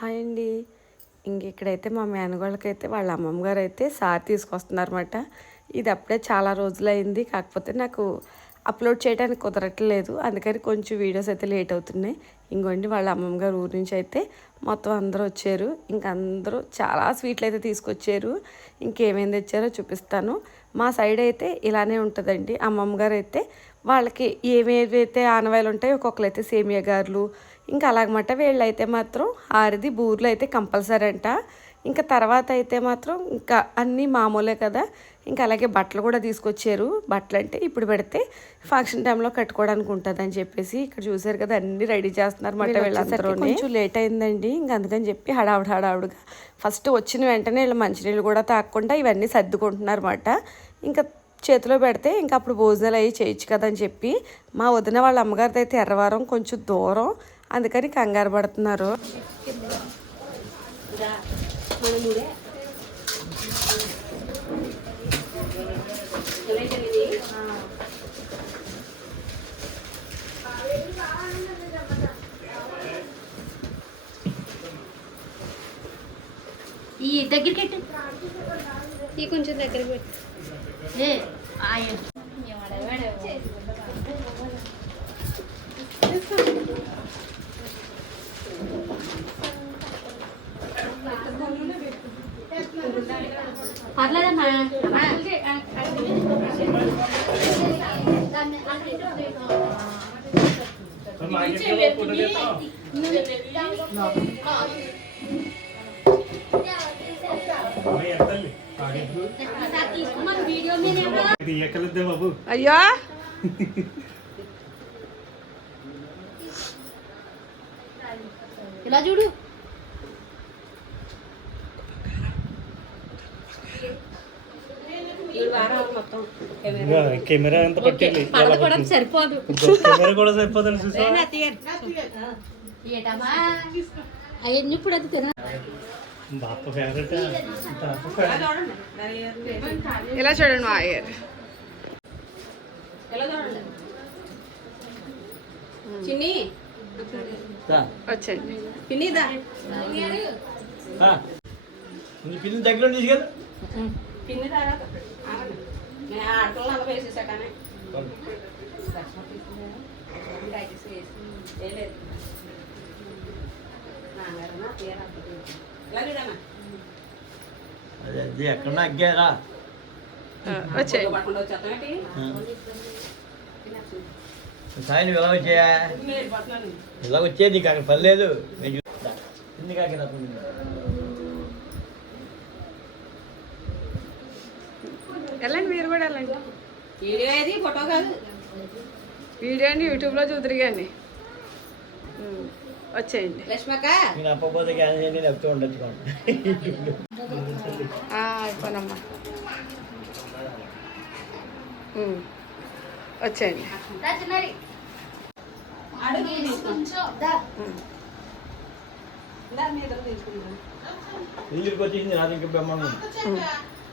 Hi అండి. ఇంక ఇక్కడైతే మా మేనగోళ్ళకైతే వాళ్ళ అమ్మమ్మ గారు అయితే సార్ తీసుకొస్తున్నారన్నమాట. ఇది అప్పుడే చాలా రోజులైంది. కాకపోతే నాకు అప్లోడ్ చేయడానికి కుదరట్లేదు. అందుకని కొంచెం వీడియోస్ అయితే లేట్ అవుతున్నాయి. ఇంకోండి వాళ్ళ అమ్మమ్మ గారు ఊరి నుంచి అయితే మొత్తం అందరూ వచ్చారు. ఇంక అందరూ చాలా స్వీట్లు అయితే తీసుకొచ్చారు. ఇంకేమేమి తెచ్చారో చూపిస్తాను. మా సైడ్ అయితే ఇలానే ఉంటుందండి. అమ్మమ్మ గారు అయితే వాళ్ళకి ఏమేవైతే ఆనవాయిలు ఉంటాయో ఒక్కొక్కరు అయితే సేమియా గారులు ఇంకా అలాగమాట వీళ్ళైతే మాత్రం ఆరిది బూర్లు అయితే కంపల్సరీ అంట ఇంకా తర్వాత అయితే మాత్రం ఇంకా అన్నీ మామూలే కదా. ఇంకా అలాగే బట్టలు కూడా తీసుకొచ్చారు. బట్టలు అంటే ఇప్పుడు పెడితే ఫంక్షన్ టైంలో కట్టుకోవడానికి ఉంటుంది అని చెప్పేసి ఇక్కడ చూసారు కదా అన్ని రెడీ చేస్తున్నారు మాట వీళ్ళందరూ కొంచెం లేట్ అయిందండి. ఇంకా అందుకని చెప్పి హడావుడు హడావుడుగా ఫస్ట్ వచ్చిన వెంటనే వీళ్ళు మంచినీళ్ళు కూడా తాగకుండా ఇవన్నీ సర్దుకుంటున్నారు అన్నమాట ఇంకా చేతిలో పెడితే ఇంకా అప్పుడు భోజనాలు అవి చేయొచ్చు కదా అని చెప్పి మా వదిన వాళ్ళ అమ్మగారిది అయితే ఎర్రవారం కొంచెం దూరం అందుకని కంగారు పడుతున్నారు. ఈ దగ్గరికి ఈ కొంచెం దగ్గరికి పెట్టు. ఎక్కలేద్దే బాబు అయ్యో ఇలా చూడు ఇదిగో, కెమెరా ఎంత పట్టింది ఎలా పట్టింది? సరిపోదు ఇదిగో, కెమెరా కూడా సరిపోతుంది చూసా ఏటమ్మా అవన్నీ ఇప్పుడు అది తిన బాప ఫేవరెట్ బాప ఫేవరెట్ ఇలా చూడండి మా అయ్యారు చిన్ని వచ్చండి పిన్నిదా పిల్లలు దగ్గర తీసుకెళ్ళు పిన్ని తర్వాత నేను వేసేసాకనే. అది ఎక్కడ అగ్గారా ఏంటి? సాయి నువ్వు ఎలా వచ్చాయా? ఇలా వచ్చేది? నీకు అక్కడ పని లేదు నేను చూస్తా కింది కాకి నాకు వెళ్ళండి మీరు కూడా వెళ్ళండి వీడియో ఏది? ఫోటో కాదు. వీడియో అండి యూట్యూబ్లో చూద్దరిగాండి. వచ్చేయండి. లక్ష్మక్క? నేను అప్పపోతే క్యాన్సల్ చేయండి నేను చెప్తూ ఉండొచ్చు ఆ, అయిపోనమ్మా. వచ్చేయండి.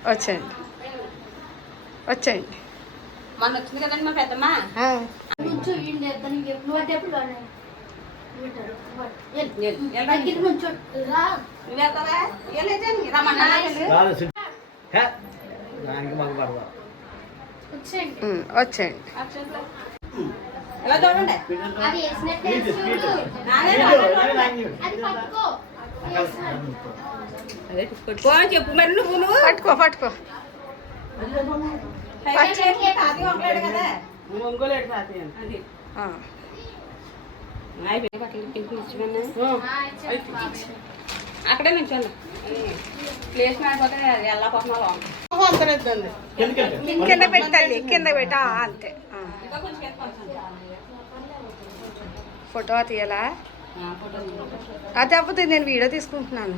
వచ్చేయండి. వచ్చేయండి. మొన్న వచ్చింది కదండి మా పెద్దమ్మ? వచ్చేయండి. ఇలా చూడండి? పట్టుకో పట్టుకో. అక్కడే నుంచోండి. ప్లేస్ మారిపోతే ఎలా కింద పెట్టాలి కింద పెట్టా. అంతే. ఫోటో తీయాలా? ఆ, ఫోటో తీయండి. అది అవ్వదు నేను వీడియో తీసుకుంటున్నాను.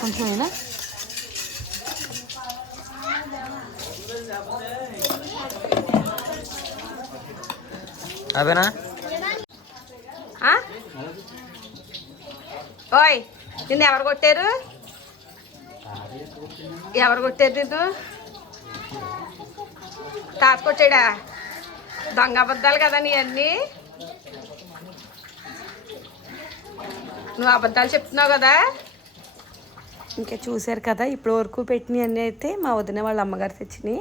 కొంచెమైనా? అవేనా? ఓయ్ నిన్ను ఎవరు కొట్టారు? ఎవరు కొట్టారు నిన్ను తాత కొట్టాడా? దొంగ అబద్ధాలు కదా నీ అన్నీ? నువ్వు అబద్ధాలు చెప్తున్నావు కదా? ఇంకా చూశారు కదా ఇప్పటి వరకు పెట్టినవి అన్నీ అయితే మా వదిన వాళ్ళ అమ్మగారు తెచ్చినాయి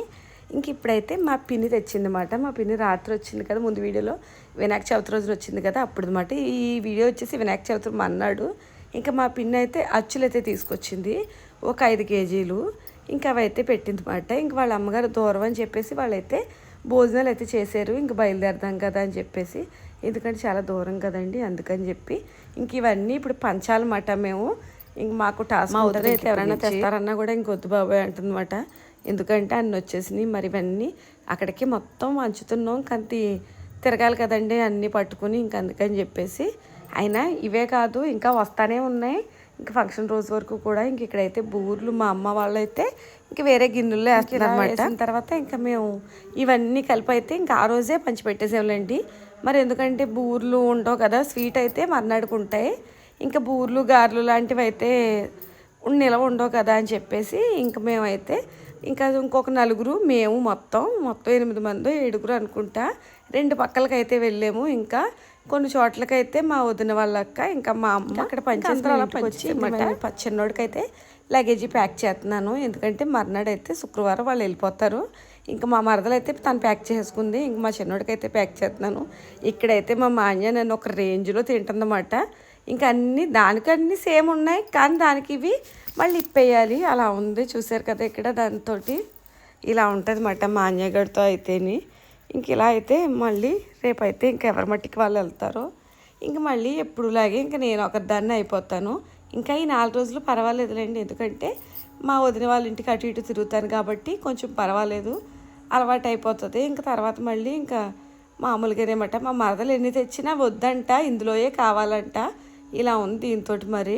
ఇంక ఇప్పుడైతే మా పిన్ని తెచ్చిందన్నమాట. మా పిన్ని రాత్రి వచ్చింది కదా ముందు వీడియోలో వినాయక చవితి రోజున వచ్చింది కదా అప్పుడు అనమాట ఈ వీడియో వచ్చేసి వినాయక చవితి మన్నాడు. ఇంకా మా పిన్ని అయితే అచ్చులు అయితే తీసుకొచ్చింది. ఒక ఐదు కేజీలు ఇంకా అవి అయితే పెట్టింది అనమాట ఇంక వాళ్ళ అమ్మగారు దూరం అని చెప్పేసి వాళ్ళైతే భోజనాలు అయితే చేశారు. ఇంక బయలుదేరదాం కదా అని చెప్పేసి. ఎందుకంటే చాలా దూరం కదండి అందుకని చెప్పి. ఇంక ఇవన్నీ ఇప్పుడు పంచాలన్నమాట మేము. ఇంక మాకు టాస్క్ మా వదిన అయితే ఎవరైనా తెస్తారన్నా కూడా ఇంకొద్దు బాబాయ్ అంటుందన్నమాట. ఎందుకంటే అన్ని వచ్చేసినాయి మరి ఇవన్నీ అక్కడికి మొత్తం వంచుతున్నాం. కంతి తిరగాలి కదండి అన్నీ పట్టుకుని. ఇంక అందుకని చెప్పేసి. అయినా ఇవే కాదు ఇంకా వస్తానే ఉన్నాయి. ఇంకా ఫంక్షన్ రోజు వరకు కూడా ఇంక ఇక్కడైతే బూర్లు మా అమ్మ వాళ్ళు అయితే ఇంక వేరే గిన్నెల్లో వేస్తున్నారు వేసిన తర్వాత ఇంకా మేము ఇవన్నీ కలిపి అయితే ఇంకా ఆ రోజే పంచి పెట్టేసేవాళ్ళండి. మరి ఎందుకంటే బూర్లు ఉండవు కదా స్వీట్ అయితే మర్నాడుకు ఉంటాయి. ఇంకా బూర్లు గారెలు లాంటివి అయితే నిలవ ఉండవు కదా అని చెప్పేసి ఇంకా మేమైతే ఇంకా ఇంకొక నలుగురు మేము మొత్తం మొత్తం ఎనిమిది మంది ఏడుగురు అనుకుంటా రెండు పక్కలకైతే వెళ్ళాము. ఇంకా కొన్ని చోట్లకైతే మా వదిన వాళ్ళక్క ఇంకా మా అమ్మ అక్కడ వచ్చి పచ్చన్నోడికైతే లగేజీ ప్యాక్ చేస్తున్నాను. ఎందుకంటే మర్నాడు అయితే శుక్రవారం వాళ్ళు వెళ్ళిపోతారు. ఇంకా మా మరదలు అయితే తను ప్యాక్ చేసుకుంది. ఇంక మా చిన్నోడికి అయితే ప్యాక్ చేస్తున్నాను. ఇక్కడైతే మా మాన్య నన్ను ఒక రేంజ్లో తింటుందన్నమాట. ఇంకా అన్ని దానికి అన్ని సేమ్ ఉన్నాయి కానీ దానికి ఇవి మళ్ళీ ఇప్పేయాలి. అలా ఉంది. చూసారు కదా ఇక్కడ దాంతో ఇలా ఉంటుంది అన్నమాట మాన్యగడితో అయితేని. ఇంక ఇలా అయితే మళ్ళీ రేపైతే ఇంకెవరి మట్టికి వాళ్ళు వెళ్తారో. ఇంక మళ్ళీ ఎప్పుడులాగే ఇంక నేను ఒకదాన్ని అయిపోతాను. ఇంకా ఈ నాలుగు రోజులు పర్వాలేదులేండి. ఎందుకంటే మా వదిన వాళ్ళ ఇంటికి అటు ఇటు తిరుగుతాను కాబట్టి కొంచెం పర్వాలేదు. అలవాటు అయిపోతుంది. ఇంకా తర్వాత మళ్ళీ ఇంకా మామూలుగానేమట మా మరదలు ఎన్ని తెచ్చినా వద్దంట ఇందులోయే కావాలంట. ఇలా ఉంది దీంతో మరి.